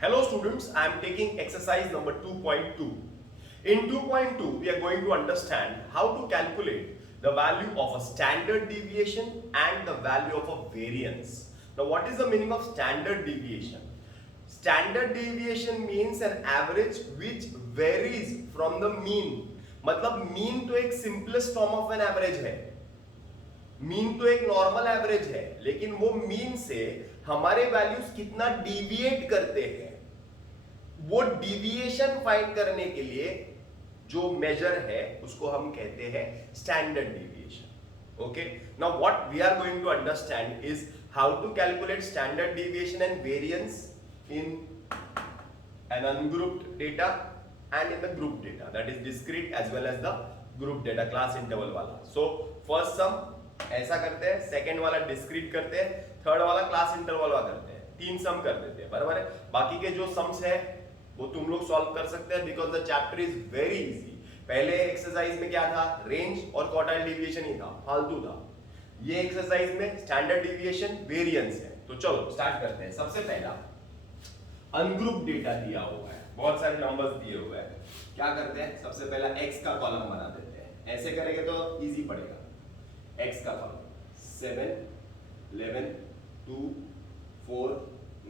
Hello students, I am taking exercise number 2.2. In 2.2, we are going to understand how to calculate the value of a standard deviation and the value of a variance. Now, what is the meaning of standard deviation? Standard deviation means an average which varies from the mean. मतलब mean तो एक simplest form of an average है. Mean तो एक normal average है, लेकिन वो mean से हमारे वैल्यूज कितना डिविएट करते हैं, वो डिविएशन फाइंड करने के लिए जो मेजर है उसको हम कहते हैं standard deviation. Okay, now what we are going to understand is how to calculate standard deviation and variance in an ungrouped data and in the group data, that is discrete as well as the group data class interval वाला. So first sum ऐसा करते हैं, second वाला discrete करते हैं, third वाला class interval वाला करते हैं, तीन सम कर देते हैं. बराबर है. बाकी के जो सम्स है वो तुम लोग सॉल्व कर सकते हैं because the chapter is very easy. पहले एक्सरसाइज में क्या था, रेंज और क्वार्टाइल डेविएशन ही था, फालतू था. ये एक्सरसाइज में स्टैंडर्ड डेविएशन वेरिएंस है. तो चलो स्टार्ट करते हैं. सबसे पहला अनग्रुप डेटा दिया हुआ है, बहुत सारे नंबर्स दिए हुए हैं. क्या करते हैं, सबसे पहला x का कॉलम बना देते हैं. ऐसे करेंगे तो इजी पड़ेगा. x का कॉलम 7, 11, 2, 4,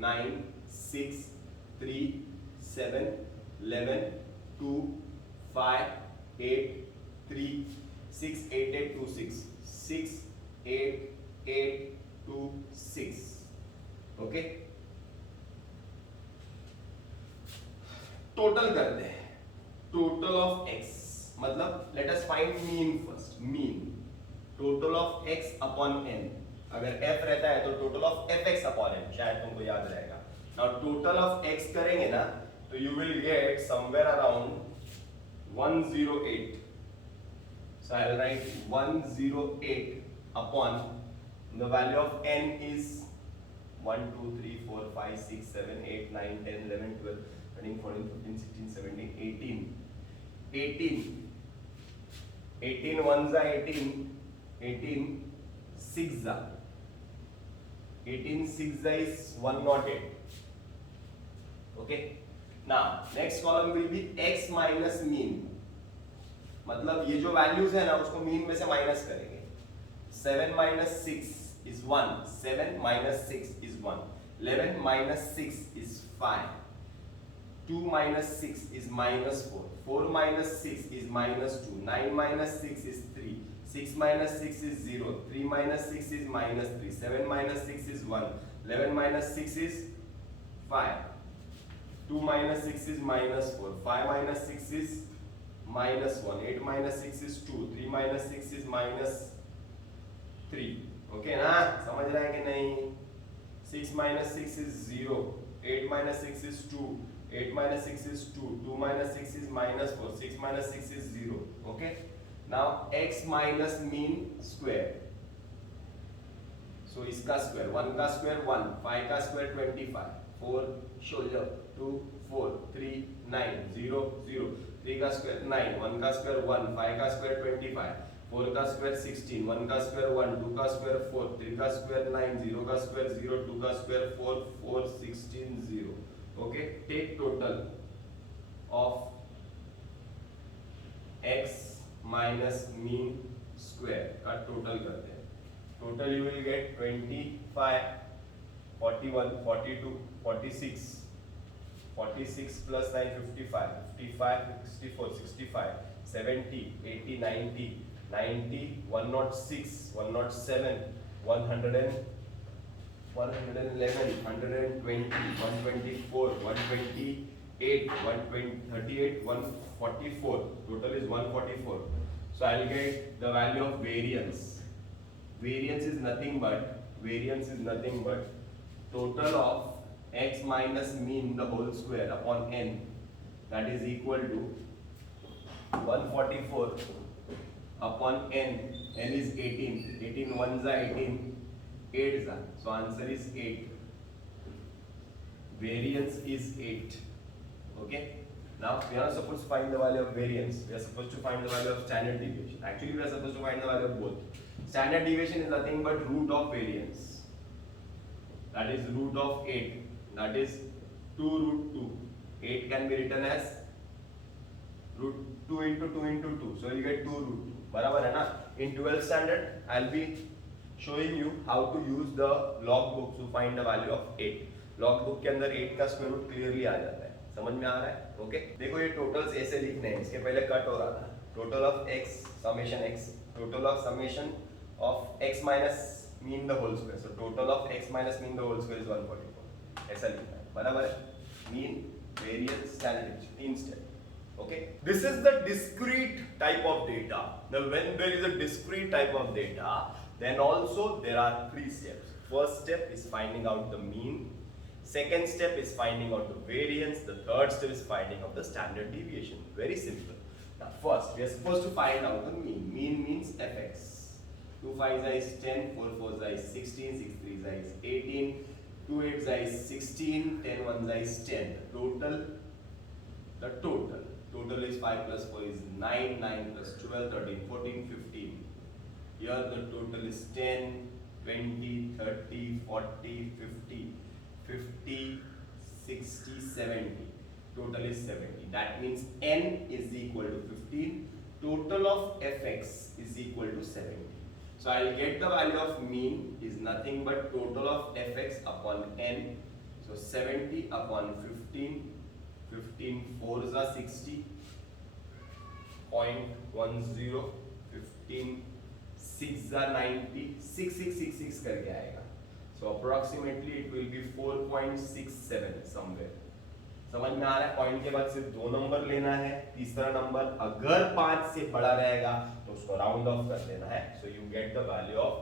9, 6, 3, 7, 11, 2, 5, 8, 3, 6, 8, 8, 2, 6, 6, 8, 8, 2, 6. ओके, टोटल करते हैं. टोटल ऑफ x मतलब let us find mean first. Mean total of x upon n. अगर f रहता है तो total of fx upon n, शायद तुमको याद रहेगा. नाउ टोटल ऑफ x करेंगे ना तो you will get somewhere around 108. So I will write 108 upon the value of n is 1 2 3 4 5 6 7 8 9 10 11 12 13 14 15 16 17 18. 18 ones are 18, 18 six are 18 6 is 108. Okay, now next column will be x minus mean. मतलब ये जो values है ना उसको mean में से minus करेंगे. 7 minus 6 is 1, 7 minus 6 is 1, 11 minus 6 is 5, 2 minus 6 is minus 4, 4 minus 6 is minus 2, 9 minus 6 is 3, 6 minus 6 is 0, 3 minus 6 is minus 3, 7 minus 6 is 1, 11 minus 6 is 5, 2 minus 6 is minus 4, 5 minus 6 is minus 1, 8 minus 6 is 2, 3 minus 6 is minus 3. Okay ना, समझ रहे हैं कि नहीं. 6 minus 6 is 0, 8 minus 6 is 2, 8 minus 6 is 2, 2 minus 6 is minus 4, 6 minus 6 is 0. Okay, now x minus mean square. So इसका square, 1 का square 1, 5 का square 25, 4 16 2 4 3 9 0 0, 3 का स्क्वायर 9, 1 का स्क्वायर 1, 5 का स्क्वायर 25, 4 का स्क्वायर 16, 1 का स्क्वायर 1, 2 का स्क्वायर 4, 3 का स्क्वायर 9, 0 का स्क्वायर 0, 2 का square 4, 4 16 0. Okay, take total of x minus mean square का टोटल करते हैं. Total you will get 25, 41, 42, 46, 46 plus 9 55, 55 64, 65, 70, 80, 90, 90, 106, 107, 100, 111, 120, 124, 128, 138, 144. Total is 144. So I will get the value of variance. Variance is nothing but total of x minus mean the whole square upon n, that is equal to 144 upon n. N is 18. 18 ones are 18. 8 are. So answer is 8. Variance is 8. Okay. Now we are not supposed to find the value of variance. We are supposed to find the value of standard deviation. Actually, we are supposed to find the value of both. Standard deviation is nothing but root of variance. That is root of 8. That is 2 root 2. 8 can be written as root 2 into 2 into 2. So you get 2 root 2. बराबर है ना? In 12th standard, I'll be showing you how to use the log book to find the value of 8. log book के अंदर 8 का square root clearly आ जाता है. समझ में आ रहा है? ओके? देखो ये टोटल्स ऐसे लिखने हैं. इसके पहले कट हो रहा था. Total of x summation x. Total of summation of x minus mean the whole square. So total of x minus mean the whole square is 144. ऐसा लिखना है. बराबर है? Mean, variance, standard deviation. 3 step. Okay, this is the discrete type of data. Now when there is a discrete type of data, then also there are 3 steps. First step is finding out the mean. Second step is finding out the variance. The third step is finding out the standard deviation. Very simple. Now first we are supposed to find out the mean. Mean means fx. 2 5 is 10, 4 4 is 16, 6 3 is 18, 2 8 is 16, 10 1 is 10. The total is 5 plus 4 is 9, 9 plus 12, 13, 14, 15. Here the total is 10, 20, 30, 40, 50, 50, 60, 70. Total is 70. That means n is equal to 15. Total of fx is equal to 70. So I'll get the value of mean is nothing but total of fx upon n. So 70 upon 15. 15 4s are 60. 0.10. 15 6s are 90. 6666 करके आएगा. So approximately it will be 4.67 somewhere. समझ में आ रहा है? Point के बाद सिर्फ 2 number लेना है. तीसरा नंबर अगर 5 से बड़ा रहेगा तो उसको राउंड ऑफ कर देना है. So you get the value of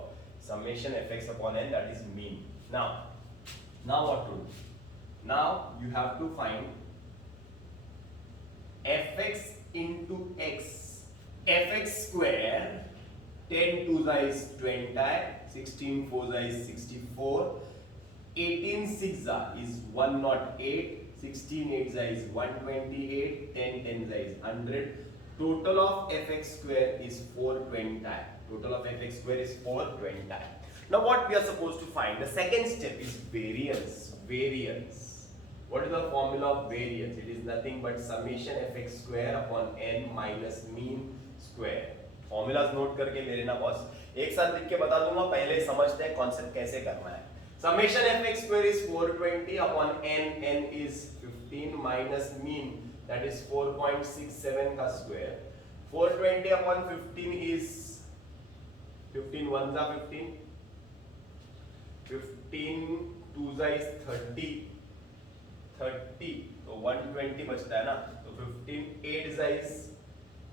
summation fx upon n, that is mean. Now what to do? Now you have to find fx into x. fx square 10 2s is 20, 16 4s is 64, 18 6s is 108, 16 8s is 128, 10 10s is 100. Total of fx square is 420. Total of fx square is 420. Now what we are supposed to find? The second step is variance. What is the formula of variance? It is nothing but summation fx square upon n minus mean square. Formulas note करके ले लेना boss. एक साथ लिख के बता दूंगा, पहले समझते हैं कॉन्सेप्ट कैसे करना है. Summation fx square is 420 upon n. n is 15 minus mean, that is 4.67 का square. 420 upon 15 is 15 1s are 15. 15 2s is 30. 30 तो 120 बचता है ना. तो 15 8s is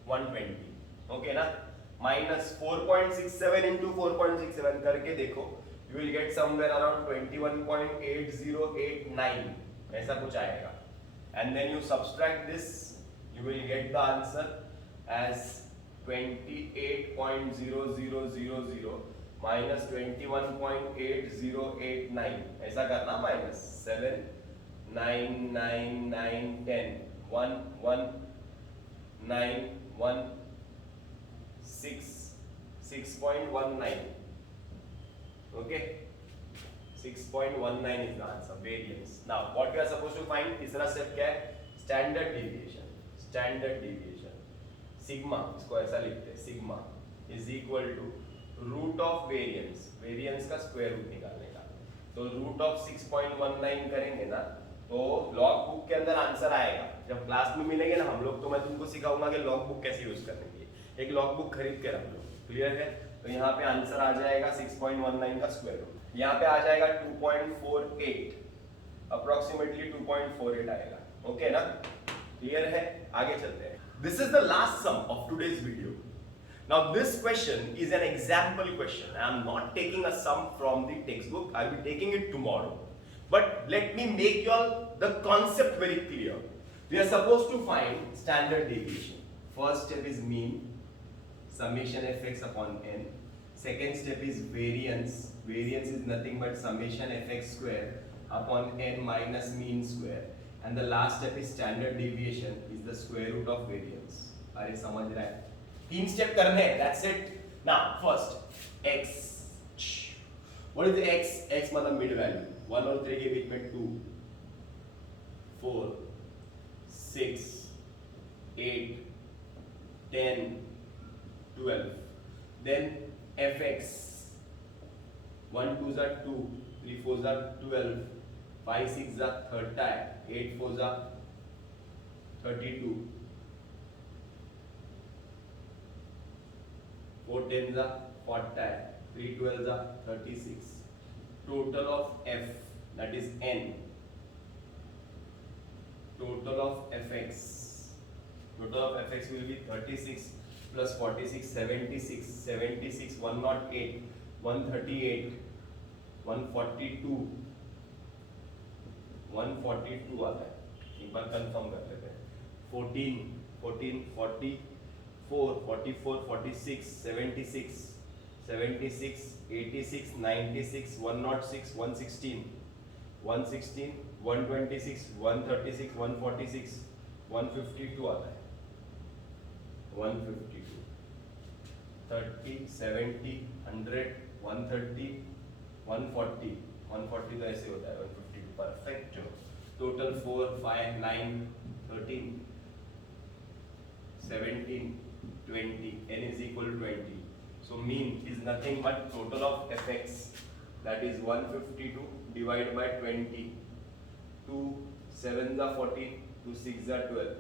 120. ओके ना. माइनस 4.67 into 4.67 करके देखो, you will get somewhere around 21.8089. ऐसा कुछ आएगा. And then you subtract this, you will get the answer as 28.0000 minus 21.8089. ऐसा करना. Minus 7 9 9 9 10 1 1 9 1 6 6.19. Okay, 6.19 is the answer. Variance. Now what we are supposed to find? तीसरा step क्या है? Standard deviation. Sigma, इसको ऐसा लिखते हैं. Sigma is equal to root of variance. Variance का स्क्वायर रूट निकालने का. तो root of 6.19 करेंगे ना, तो लॉग बुक के अंदर आंसर आएगा. जब क्लास में मिलेंगे ना हम लोग, तो मैं तुमको सिखाऊंगा कि लॉग बुक कैसे यूज करने की. एक लॉग बुक खरीद के रख लो. क्लियर है? तो यहाँ पे आंसर आ जाएगा 6.19 का स्क्वायर रूट. यहाँ पे आ जाएगा 2.48, अप्रोक्सीमेटली 2.48 आएगा. ओके ना? क्लियर है? आगे चलते हैं. This is the last sum of today's video. Now this question is an example question. I am not taking a sum from the textbook. I will be taking it tomorrow. But let me make you all the concept very clear. We are supposed to find standard deviation. First step is mean, summation fx upon n. Second step is variance. Variance is nothing but summation fx square upon n minus mean square. And the last step is standard deviation, is the square root of variance. अरे समझ रहा है? 3 step करने हैं. That's it. Now first x. What is x? x मतलब mid value. 1 और 3 के बीच में 2. 4, 6, 8, 10, 12. Then fx, 1 2s are 2, 3 4s are 12, 5 6s are 30, 8 4s are 32, 4 10s are 40, 3 12s are 36. Total of f, that is n. Total of fx. Total of fx will be 36 plus 46, 76, 76, 108, 138, 142, 142 आता है, एक बार confirm कर लेते हैं. 14, 14, 44, 44, 46, 76, 76, 86, 96, 106, 116, 116, 126, 136, 146, 152 आता है. 152, 30, 70, 100, 130, 140, 140 तो ऐसे होता है. 152 perfect. Total 4, 5, 9, 13, 17, 20. n is equal to 20. So mean is nothing but total of fx, that is 152 divided by 20. 2 7s are 14, 2 6s are 12.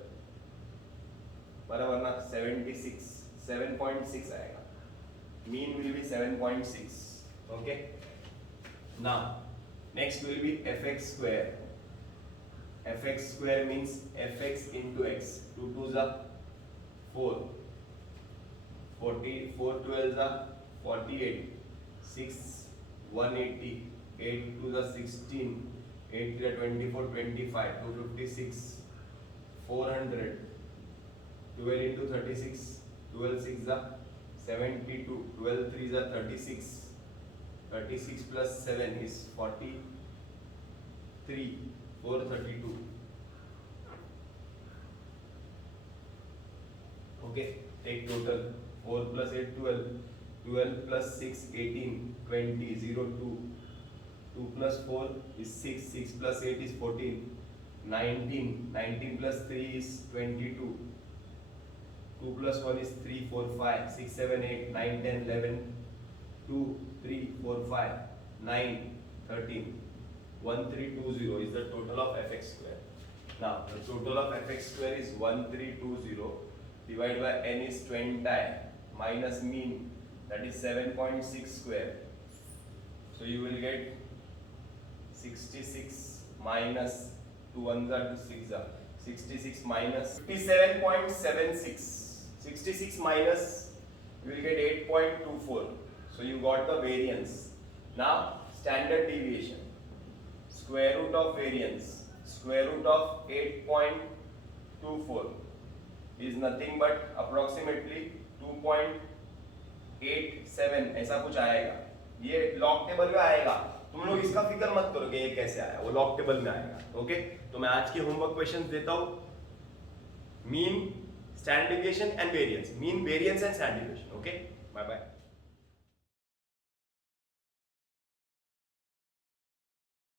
बराबर ना. 76, 7.6 आएगा. Mean will be 7.6. Okay. Now next will be fx square. fx square means fx into x. 2 2s are 4, 40, 4 12s are 48, 6 180, 8 2s are 16, 8 3 are 24, 25, 256, 400, 12 into 36, 12 6 are 72, 12 3s are 36, 36 plus 7 is 43, 432. Okay, take total. 4 plus 8 12, 12 plus 6 18, 20, 0 2, 2 plus 4 is 6, 6 plus 8 is 14, 19, 19 plus 3 is 22, 2 plus 1 is 3, 4, 5, 6, 7, 8, 9, 10, 11, 2, 3, 4, 5, 9, 13, 1320 is the total of fx square. Now the total of fx square is 1320 divided by n is 20 minus mean, that is 7.6 square. So you will get 66 minus 2 1s are 2 6 are 66 minus 57.76. 66 minus, you will get 8.24. So you got the variance. Now standard deviation. Square root of variance. Square root of 8.24 is nothing but approximately 2.87 ऐसा कुछ आएगा. ये log table में आएगा. तुम लोग इसका फिक्र मत करो कि ये कैसे आया, वो लॉग टेबल में आएगा. ओके, तो मैं आज के होमवर्क क्वेश्चंस देता हूँ. Mean, standard deviation and variance. Mean, variance and standard deviation. Okay, bye bye.